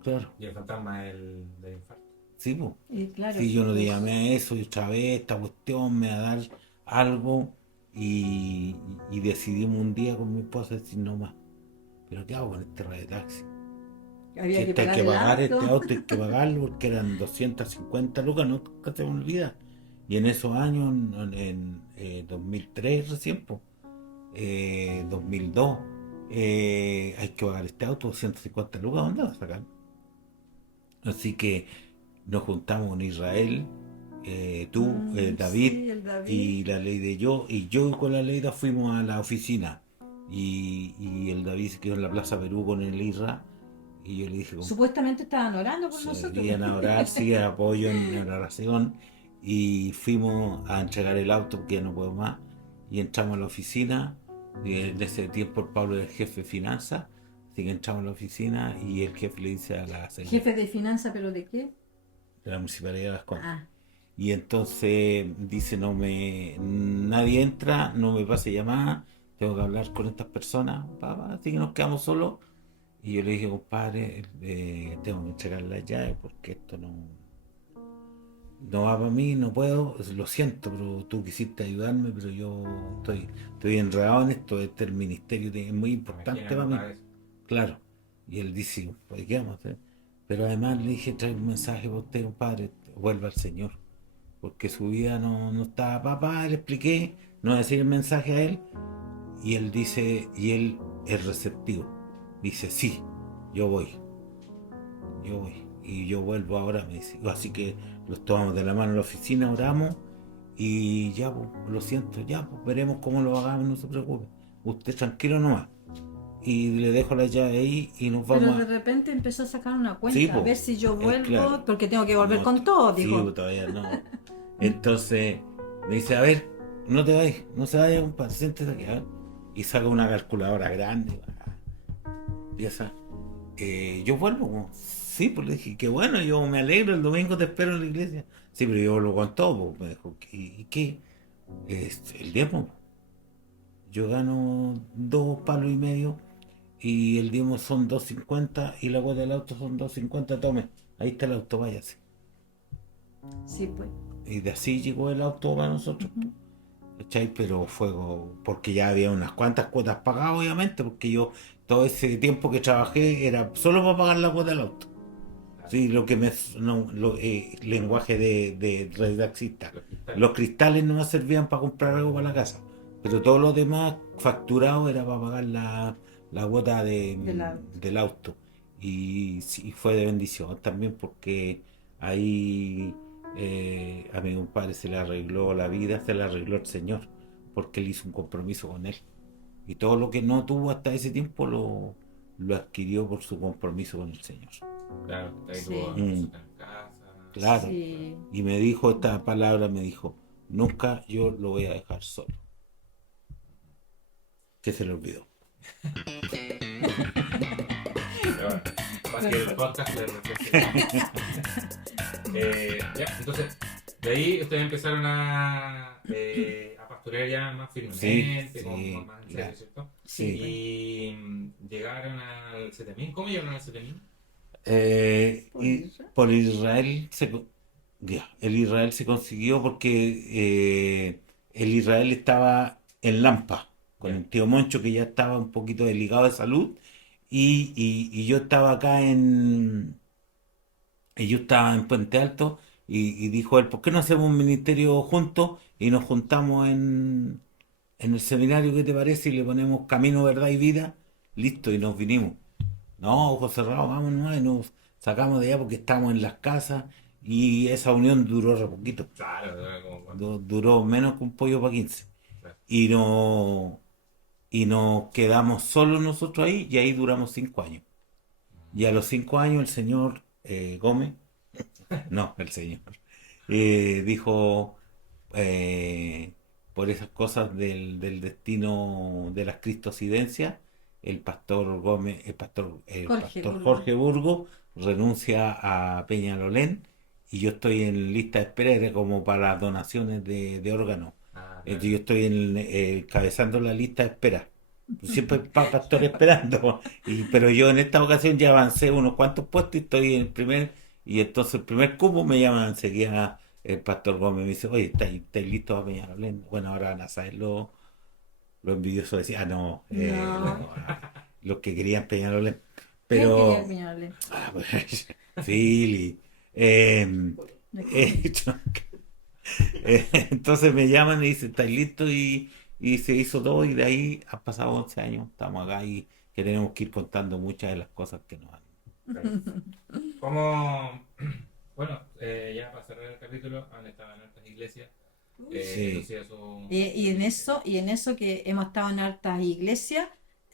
claro, y el fantasma del infarto. sí, pues. Y claro, Sí, yo no te pues, llamé a eso y otra vez esta cuestión me va a dar algo y decidimos un día con mi esposa decir no más. ¿Pero qué hago con este radio taxi? había Si que este hay pagar que el pagar auto. este auto, hay que pagarlo porque eran 250 lucas, nunca se me olvida. Y en esos años, en 2003 recién, 2002, hay que pagar este auto, 250 lucas, ¿dónde vas a sacar? Así que nos juntamos con Israel, tú, David Sí, el David. y la ley de yo, y yo con la Leida fuimos a la oficina y el David se quedó en la Plaza Perú con el Isra y yo le dije, Supuestamente estaban orando por nosotros. salían a orar, sí, apoyo en la oración y fuimos a entregar el auto porque ya no puedo más y entramos a la oficina y en ese tiempo el Pablo era el jefe de finanzas, así que entramos a la oficina y el jefe le dice a la señora Jefe de finanzas, ¿pero de qué? de la municipalidad de Las Condes. Ah, Y entonces dice, nadie entra, no me pase llamada, tengo que hablar con estas personas, así que nos quedamos solos. Y yo le dije, compadre, tengo que entregar las llaves porque esto no va para mí, no puedo, lo siento, pero tú quisiste ayudarme, pero yo estoy enredado en esto, este el ministerio es muy importante para mí. Imagínate, Claro. Y él dice, pues ¿qué vamos a hacer? Pero además le dije, trae un mensaje para usted, compadre, vuelva al Señor. Porque su vida no estaba papá, le expliqué, no decir el mensaje a él. Y él dice, y él es receptivo. Dice, sí, yo voy. Y yo vuelvo ahora, me dice. Así que los tomamos de la mano en la oficina, oramos. Y ya, pues, lo siento, ya, pues veremos cómo lo hagamos, no se preocupe. Usted tranquilo nomás. Y le dejo la llave ahí y nos vamos pero de repente empezó a sacar una cuenta, Sí, a po. ver si yo vuelvo, Claro. porque tengo que volver No, con todo, sí, dijo. pues, todavía no. Entonces me dice, a ver, no te vayas, no se vaya, compadre, siéntese aquí, a ver. Y saca una calculadora grande. Empieza. Yo vuelvo. Sí, pues le dije, qué bueno, yo me alegro, el domingo te espero en la iglesia. Sí, pero yo vuelvo con todo, pues. Me dijo, ¿y qué? El diezmo. Yo gano 2,5 palos y el diezmo son 2,50 y la cuota del auto son 2,50, tome. Ahí está el auto, váyase. Sí, pues. Y de así llegó el auto para nosotros. ¿Cachai? Pero fue porque ya había unas cuantas cuotas pagadas, obviamente, porque yo todo ese tiempo que trabajé era solo para pagar la cuota del auto. Sí, lo que lenguaje de red taxista. Los cristales no me servían para comprar algo para la casa, pero todo lo demás facturado era para pagar la cuota del auto. Y sí, fue de bendición también porque ahí a mi compadre se le arregló la vida, se le arregló el Señor, porque él hizo un compromiso con él. Y todo lo que no tuvo hasta ese tiempo lo adquirió por su compromiso con el Señor. Claro, ahí Sí. tuvo en casa. Claro. Sí. Y me dijo esta palabra, me dijo, nunca yo lo voy a dejar solo. Que se le olvidó. Pero bueno, más que el podcast le reflexiona. Ya, entonces, de ahí ustedes empezaron a pastorear ya más firmemente, Sí, con más en serio, claro. ¿cierto? Sí. Y llegaron al 7000. ¿Cómo llegaron al 7000? Por Israel el Israel se consiguió porque el Israel estaba en Lampa con el tío Moncho, que ya estaba un poquito delicado de salud, y yo estaba acá yo estaba en Puente Alto, y dijo él, ¿por qué no hacemos un ministerio juntos y nos juntamos en el seminario? ¿Qué te parece? Y le ponemos Camino, Verdad y Vida, listo, y nos vinimos. No, ojos cerrados, vámonos, y nos sacamos de allá porque estábamos en las casas, y esa unión duró re poquito. Claro, como cuando. Duró menos que un pollo para 15. Claro. Y nos quedamos solos nosotros ahí, y ahí duramos 5 años. Y a los 5 años el señor Gómez, no, el señor, dijo, por esas cosas del destino de las cristocidencias, el pastor Gómez, pastor Jorge Burgo renuncia a Peñalolén, y yo estoy en lista de espera, era como para donaciones de órganos. Claro. Yo estoy encabezando la lista de espera. Siempre pastor esperando. Pero yo en esta ocasión ya avancé unos cuantos puestos y estoy en el primer. Y entonces el primer cupo me llaman enseguida el pastor Gómez. Me dice, oye, ¿estáis listos a Peñalolén? Bueno, ahora van a saber lo envidioso. Decía, no. Los que querían Peñalolén. Pero. ¿Quién quería el Peñalolén? Pues, Philly. Entonces me llaman y dicen, ¿estáis listos? Y se hizo todo, y de ahí han pasado 11 años, estamos acá, y que tenemos que ir contando muchas de las cosas que nos han. Como, bueno, ya para cerrar el capítulo, han estado en otras iglesias. Sí. Y en eso que hemos estado en hartas iglesias,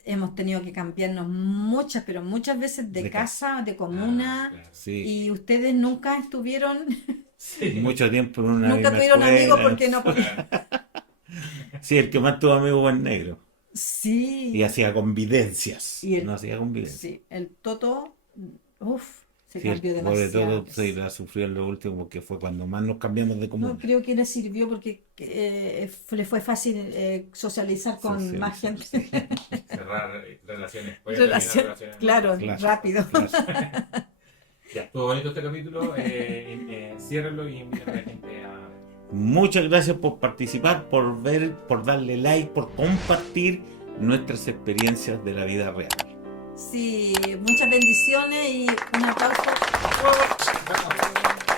hemos tenido que cambiarnos muchas, pero muchas veces de casa, de comuna, claro. Sí. y ustedes nunca estuvieron, Mucho tiempo en una nunca misma tuvieron escuela. amigos porque no podían. Sí, el que más tuvo amigos fue el negro. Sí. Y hacía convivencias. Y No hacía convivencias. Sí, el Toto, se Sí, cambió sobre demasiado. todo se la sufrió en lo último, porque fue cuando más nos cambiamos de comuna. No, creo que le sirvió porque le fue fácil socializar con Socializar, más gente. sí. Cerrar relaciones. Claro, Claro, rápido. claro. Ya, estuvo bonito este capítulo. Ciérralo y invita a la gente a. Muchas gracias por participar, por ver, por darle like, por compartir nuestras experiencias de la vida real. Sí, muchas bendiciones y un aplauso.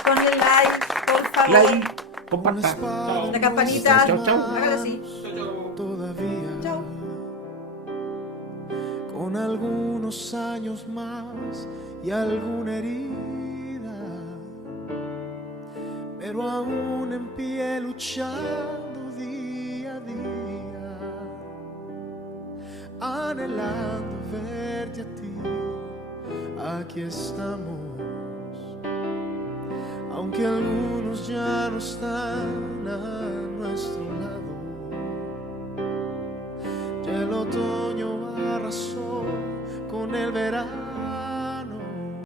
Ponle like, por favor. Like, compartan. Chao. La campanita. Chau, chau. Hágalo así. Todavía Chau. con algunos años más y alguna herida, pero aún en pie luchando día a día, anhelando verte a ti. Aquí estamos, aunque algunos ya no están a nuestro lado. Ya el otoño arrasó con el verano